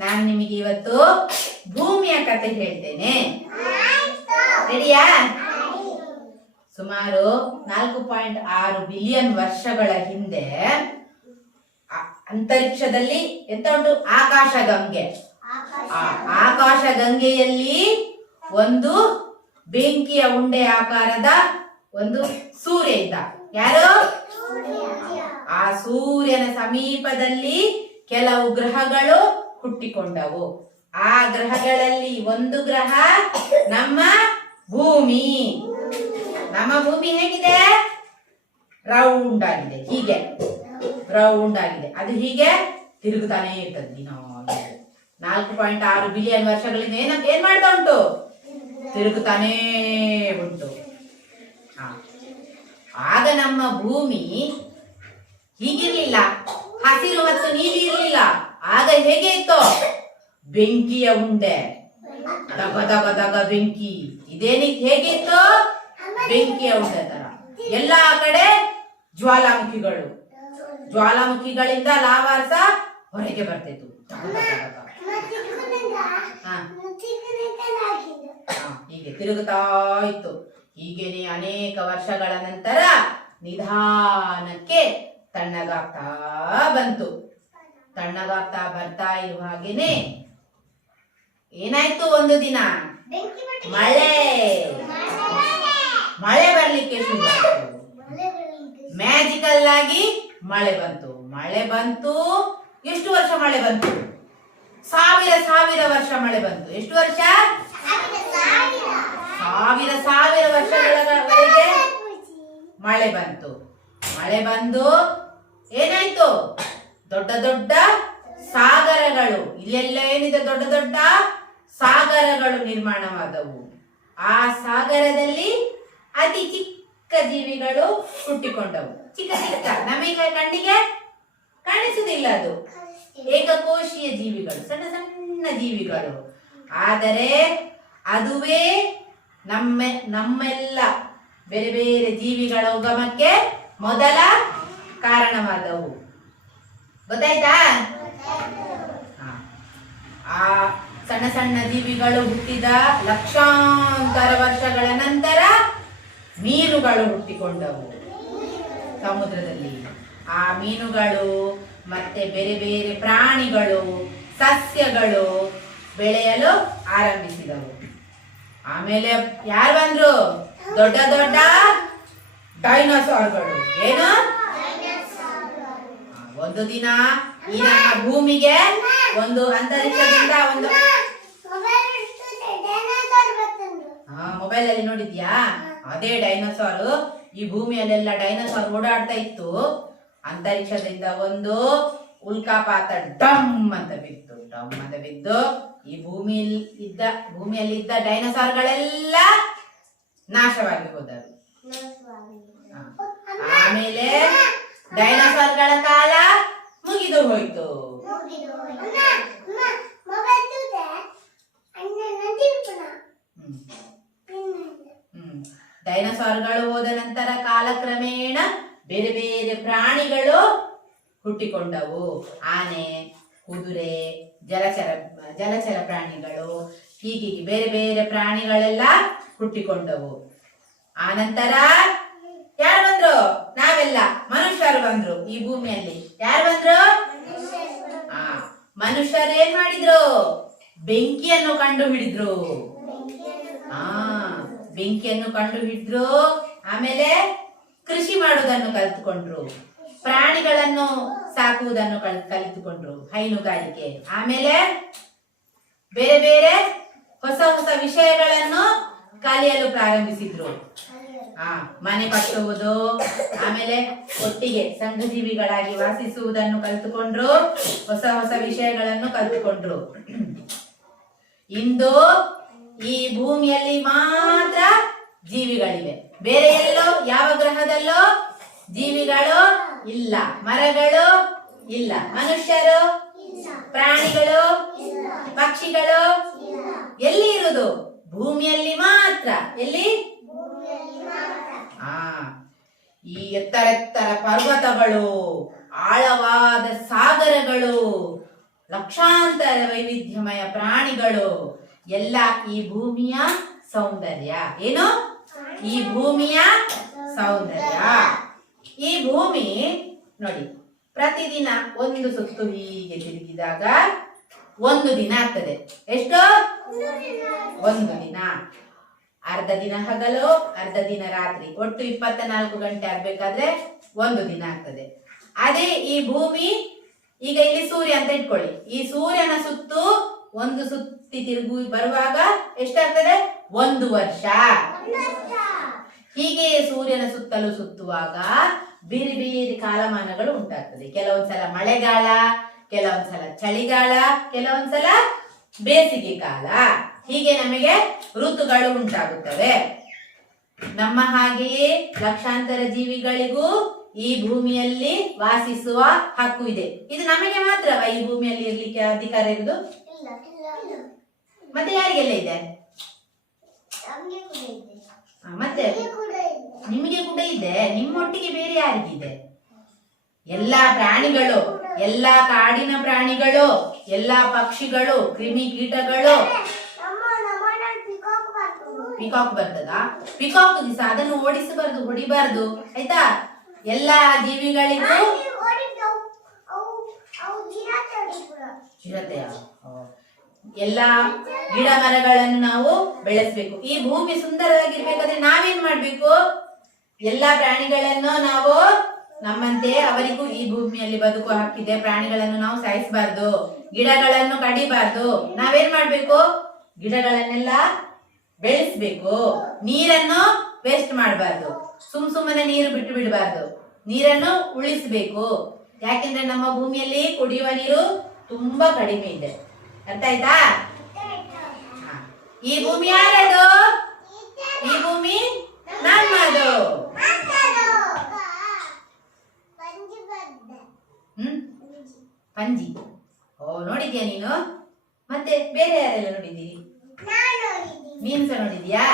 ನಾನು ನಿಮಗೆ ಇವತ್ತು ಭೂಮಿಯ ಕಥೆ ಹೇಳ್ತೇನೆ. ರೆಡಿಯಾ? ಸುಮಾರು 4.6 ಬಿಲಿಯನ್ ವರ್ಷಗಳ ಹಿಂದೆ ಅಂತರಿಕ್ಷದಲ್ಲಿ ಎಂತ ಉಂಟು? ಆಕಾಶಗಂಗೆ. ಆಕಾಶ ಗಂಗೆಯಲ್ಲಿ ಒಂದು ಬೆಂಕಿಯ ಉಂಡೆ ಆಕಾರದ ಒಂದು ಸೂರ್ಯ ಇದ್ದ. ಯಾರು? ಆ ಸೂರ್ಯನ ಸಮೀಪದಲ್ಲಿ ಕೆಲವು ಗ್ರಹಗಳು ಹುಟ್ಟಿಕೊಂಡವು. ಆ ಗ್ರಹಗಳಲ್ಲಿ ಒಂದು ಗ್ರಹ ನಮ್ಮ ಭೂಮಿ. ನಮ್ಮ ಭೂಮಿ ಹೇಗಿದೆ? ರೌಂಡ್ ಆಗಿದೆ. ಹೀಗೆ ರೌಂಡ್ ಆಗಿದೆ. ಅದು ಹೀಗೆ ತಿರುಗುತ್ತಾನೆ ಇರ್ತದೆ ದಿನ. 4.6 ಬಿಲಿಯನ್ ವರ್ಷಗಳಿಂದ ಏನ್ ಮಾಡ್ತಾ ಉಂಟು? ತಿರುಗುತ್ತಾನೇ ಉಂಟು. ಆಗ ನಮ್ಮ ಭೂಮಿ ಹೀಗಿರ್ಲಿಲ್ಲ, ಹಸಿರು ಮತ್ತು ನೀಲಿ ಇರ್ಲಿಲ್ಲ. ಆಗ ಹೇಗೆ ಇತ್ತು? ಬೆಂಕಿಯ ಉಂಡೆ, ದಗ ದಗ ದಗ ಬೆಂಕಿ. ಇದೇನಿತ್ತು? ಹೇಗಿತ್ತು? ಬೆಂಕಿಯ ಉಂಡೆ ತರ. ಎಲ್ಲಾ ಕಡೆ ಜ್ವಾಲಾಮುಖಿಗಳು. ಜ್ವಾಲಾಮುಖಿಗಳಿಂದ ಲಾವಾರಸ ಹೊರಗೆ ಬರ್ತಿತ್ತು. ಹೀಗೆ ತಿರುಗುತ್ತಾ ಇತ್ತು. ಹೀಗೇನೆ ಅನೇಕ ವರ್ಷಗಳ ನಂತರ ನಿಧಾನಕ್ಕೆ ತಣ್ಣಗಾಗ್ತಾ ಬಂತು. ತಣ್ಣಗಾಗ್ತಾ ಬರ್ತಾ ಇರುವ ಹಾಗೇನೆ ಏನಾಯ್ತು? ಒಂದು ದಿನ ಮಳೆ ಬರ್ಲಿಕ್ಕೆ ಶುರು ಆಯ್ತು. ಮ್ಯಾಜಿಕಲ್ ಆಗಿ ಮಳೆ ಬಂತು. ಎಷ್ಟು ವರ್ಷ ಮಳೆ ಬಂತು? ಸಾವಿರ ವರ್ಷ ಮಳೆ ಬಂತು. ಎಷ್ಟು ವರ್ಷ? ಸಾವಿರ ವರ್ಷಗಳವರೆಗೆ ಮಳೆ ಬಂತು. ಮಳೆ ಬಂದು ಏನಾಯ್ತು? ದೊಡ್ಡ ದೊಡ್ಡ ಸಾಗರಗಳು, ಇಲ್ಲೆಲ್ಲ ಏನಿದೆ ದೊಡ್ಡ ದೊಡ್ಡ ಸಾಗರಗಳು ನಿರ್ಮಾಣವಾದವು. ಆ ಸಾಗರದಲ್ಲಿ ಅತಿ ಚಿಕ್ಕ ಜೀವಿಗಳು ಹುಟ್ಟಿಕೊಂಡವು. ಚಿಕ್ಕ ಚಿಕ್ಕ, ನಮಗೆ ಕಣ್ಣಿಗೆ ಕಾಣಿಸುವುದಿಲ್ಲ. ಅದು ಏಕಕೋಶೀಯ ಜೀವಿಗಳು, ಸಣ್ಣ ಸಣ್ಣ ಜೀವಿಗಳು. ಆದರೆ ಅದುವೇ ನಮ್ಮೆಲ್ಲ ಬೇರೆ ಬೇರೆ ಜೀವಿಗಳ ಉಗಮಕ್ಕೆ ಮೊದಲ ಕಾರಣವಾದವು. ಗೊತ್ತಾಯ್ತಾ? ಆ ಸಣ್ಣ ಸಣ್ಣ ಜೀವಿಗಳು ಹುಟ್ಟಿದ ಲಕ್ಷಾಂತರ ವರ್ಷಗಳ ನಂತರ ಮೀನುಗಳು ಹುಟ್ಟಿಕೊಂಡವು ಸಮುದ್ರದಲ್ಲಿ. ಆ ಮೀನುಗಳು ಮತ್ತೆ ಬೇರೆ ಬೇರೆ ಪ್ರಾಣಿಗಳು, ಸಸ್ಯಗಳು ಬೆಳೆಯಲು ಆರಂಭಿಸಿದವು. ಆಮೇಲೆ ಯಾರು ಬಂದ್ರು? ದೊಡ್ಡ ದೊಡ್ಡ ಡೈನೋಸಾರ್ಗಳು. ಏನು? ಒಂದು ದಿನ ಈ ನಮ್ಮ ಭೂಮಿಗೆ ಒಂದು ಅಂತರಿಕ್ಷದಿಂದ ಒಂದು ಮೊಬೈಲ್ ಅಲ್ಲಿ ನೋಡಿದ್ಯಾ? ಅದೇ ಡೈನೋಸಾರ್. ಈ ಭೂಮಿಯಲ್ಲೆಲ್ಲ ಡೈನೋಸಾರ್ ಓಡಾಡ್ತಾ ಇತ್ತು. ಅಂತರಿಕ್ಷದಿಂದ ಒಂದು ಉಲ್ಕಾಪಾತ ಡಮ್ ಅಂತ ಬಿದ್ದು ಈ ಭೂಮಿಯಲ್ಲಿದ್ದ ಡೈನೋಸಾರ್ಗಳೆಲ್ಲ ನಾಶವಾಗಿ ಹೋದರು. ಆಮೇಲೆ ಡೈನೋಸಾರ್ಗಳ ಕಾಲ ಮುಗಿದು ಹೋಯ್ತು. ಡೈನೋಸಾರ್ಗಳು ಹೋದ ನಂತರ ಕಾಲಕ್ರಮೇಣ ಬೇರೆ ಬೇರೆ ಪ್ರಾಣಿಗಳು ಹುಟ್ಟಿಕೊಂಡವು. ಆನೆ, ಕುದುರೆ, ಜಲಚರ ಪ್ರಾಣಿಗಳು, ಹೀಗೆ ಬೇರೆ ಬೇರೆ ಪ್ರಾಣಿಗಳೆಲ್ಲ ಹುಟ್ಟಿಕೊಂಡವು. ಆ ನಂತರ ಯಾರು ಬಂದ್ರು? ನಾವೆಲ್ಲ ಮನುಷ್ಯರು ಬಂದ್ರು. ಈ ಭೂಮಿಯಲ್ಲಿ ಯಾರು ಬಂದ್ರು? ಮನುಷ್ಯರು ಏನ್ ಮಾಡಿದ್ರು? ಬೆಂಕಿಯನ್ನು ಕಂಡು ಹಿಡಿದ್ರು. ಬೆಂಕಿಯನ್ನು ಕಂಡು ಹಿಡಿದ್ರು. ಆಮೇಲೆ ಕೃಷಿ ಮಾಡುವುದನ್ನು ಕಲಿತುಕೊಂಡ್ರು. ಪ್ರಾಣಿಗಳನ್ನು ಸಾಕುವುದನ್ನು ಕಲಿತುಕೊಂಡ್ರು, ಹೈನುಗಾರಿಕೆ. ಆಮೇಲೆ ಬೇರೆ ಬೇರೆ ಹೊಸ ಹೊಸ ವಿಷಯಗಳನ್ನು ಕಲಿಯಲು ಪ್ರಾರಂಭಿಸಿದ್ರು. ಮನೆ ಕಟ್ಟುವುದು, ಆಮೇಲೆ ಒಟ್ಟಿಗೆ ಸಂಘಜೀವಿಗಳಾಗಿ ವಾಸಿಸುವುದನ್ನು ಕಲಿತುಕೊಂಡ್ರು. ಹೊಸ ಹೊಸ ವಿಷಯಗಳನ್ನು ಕಲಿತುಕೊಂಡ್ರು. ಇಂದು ಈ ಭೂಮಿಯಲ್ಲಿ ಮಾತ್ರ ಜೀವಿಗಳಿವೆ. ಬೇರೆ ಎಲ್ಲೋ ಯಾವ ಗ್ರಹದಲ್ಲೋ ಜೀವಿಗಳು ಇಲ್ಲ. ಮರಗಳು ಇಲ್ಲ. ಮನುಷ್ಯರು, ಪ್ರಾಣಿಗಳು, ಪಕ್ಷಿಗಳು ಎಲ್ಲಿ ಇರುವುದು? ಭೂಮಿಯಲ್ಲಿ ಮಾತ್ರ. ಎಲ್ಲಿ? ಈ ಎತ್ತರ ಪರ್ವತಗಳು, ಆಳವಾದ ಸಾಗರಗಳು, ಲಕ್ಷಾಂತರ ವೈವಿಧ್ಯಮಯ ಪ್ರಾಣಿಗಳು ಎಲ್ಲ ಈ ಭೂಮಿಯ ಸೌಂದರ್ಯ. ಏನು? ಈ ಭೂಮಿಯ ಸೌಂದರ್ಯ. ಈ ಭೂಮಿ ನೋಡಿ, ಪ್ರತಿದಿನ ಒಂದು ಸುತ್ತು ಹೀಗೆ ತಿರುಗಿದಾಗ ಒಂದು ದಿನ ಆಗ್ತದೆ. ಎಷ್ಟು? ಒಂದು ದಿನ. ಅರ್ಧ ದಿನ ಹಗಲು, ಅರ್ಧ ದಿನ ರಾತ್ರಿ, ಒಟ್ಟು 24 ಗಂಟೆ ಆಗ್ಬೇಕಾದ್ರೆ ಒಂದು ದಿನ ಆಗ್ತದೆ. ಅದೇ ಈ ಭೂಮಿ, ಈಗ ಇಲ್ಲಿ ಸೂರ್ಯ ಅಂತ ಇಟ್ಕೊಳ್ಳಿ, ಈ ಸೂರ್ಯನ ಸುತ್ತು ಒಂದು ಸುತ್ತಿ ತಿರುಗು ಬರುವಾಗ ಎಷ್ಟಾಗ್ತದೆ? 1 ವರ್ಷ. ಹೀಗೆ ಸೂರ್ಯನ ಸುತ್ತಲೂ ಸುತ್ತುವಾಗ ಬೇರೆ ಬೇರೆ ಕಾಲಮಾನಗಳು ಉಂಟಾಗ್ತದೆ. ಕೆಲವೊಂದ್ಸಲ ಮಳೆಗಾಲ, ಕೆಲವೊಂದ್ಸಲ ಚಳಿಗಾಲ, ಕೆಲವೊಂದ್ಸಲ ಬೇಸಿಗೆ ಕಾಲ. ಹೀಗೆ ನಮಗೆ ಋತುಗಳು ಉಂಟಾಗುತ್ತವೆ. ನಮ್ಮ ಹಾಗೆಯೇ ಲಕ್ಷಾಂತರ ಜೀವಿಗಳಿಗೂ ಈ ಭೂಮಿಯಲ್ಲಿ ವಾಸಿಸುವ ಹಕ್ಕು ಇದೆ. ಇದು ನಮಗೆ ಮಾತ್ರವಾ ಈ ಭೂಮಿಯಲ್ಲಿ ಇರ್ಲಿಕ್ಕೆ ಅಧಿಕಾರ ಇರುವುದು? ಮತ್ತೆ ಯಾರಿಗೆಲ್ಲ ಇದೆ? ಮತ್ತೆ ನಿಮಗೆ ಕೂಡ ಇದೆ. ನಿಮ್ಮೊಟ್ಟಿಗೆ ಬೇರೆ ಯಾರಿಗಿದೆ? ಎಲ್ಲಾ ಪ್ರಾಣಿಗಳು, ಎಲ್ಲಾ ಕಾಡಿನ ಪ್ರಾಣಿಗಳು, ಎಲ್ಲಾ ಪಕ್ಷಿಗಳು, ಕ್ರಿಮಿ ಕೀಟಗಳು. ಪಿಕಾಕ್ ಬರ್ತದಾ? ಪಿಕಾಕ್ ದಿವಸ ಅದನ್ನು ಓಡಿಸಬಾರ್ದು, ಹೊಡಿಬಾರ್ದು, ಆಯ್ತಾ? ಎಲ್ಲಾ ಜೀವಿಗಳಿಗೂ ಚಿರತೆಯ ಎಲ್ಲಾ ಗಿಡ ಮರಗಳನ್ನು ನಾವು ಬೆಳೆಸಬೇಕು. ಈ ಭೂಮಿ ಸುಂದರವಾಗಿರ್ಬೇಕಾದ್ರೆ ನಾವೇನ್ ಮಾಡ್ಬೇಕು? ಎಲ್ಲಾ ಪ್ರಾಣಿಗಳನ್ನು ನಾವು ನಮ್ಮಂತೆ ಅವರಿಗೂ ಈ ಭೂಮಿಯಲ್ಲಿ ಬದುಕುವ ಹಕ್ಕಿದೆ. ಪ್ರಾಣಿಗಳನ್ನು ನಾವು ಸಾಯಿಸಬಾರ್ದು, ಗಿಡಗಳನ್ನು ಕಡಿಬಾರ್ದು. ನಾವೇನ್ ಮಾಡ್ಬೇಕು? ಗಿಡಗಳನ್ನೆಲ್ಲ ಬೆಳೆಸ್ಬೇಕು. ನೀರನ್ನು ವೇಸ್ಟ್ ಮಾಡಬಾರ್ದು, ಸುಮ್ಮನೆ ನೀರು ಬಿಟ್ಟು ಬಿಡಬಾರ್ದು, ನೀರನ್ನು ಉಳಿಸಬೇಕು. ಯಾಕೆಂದ್ರೆ ನಮ್ಮ ಭೂಮಿಯಲ್ಲಿ ಕುಡಿಯುವ ನೀರು ತುಂಬಾ ಕಡಿಮೆ ಇದೆ. ಅರ್ಥ ಆಯ್ತಾ? ಈ ಭೂಮಿ ಯಾರದು? ಈ ಭೂಮಿ ನಮ್ಮದು. ಪಂಜಿ. ಓ, ನೋಡಿದ್ಯಾ ನೀನು? ಮತ್ತೆ ಬೇರೆ ಯಾರೆಲ್ಲ ನೋಡಿದ್ದೀರಿ? ನೀನ್ ಸಹ ನೋಡಿದ್ಯಾ?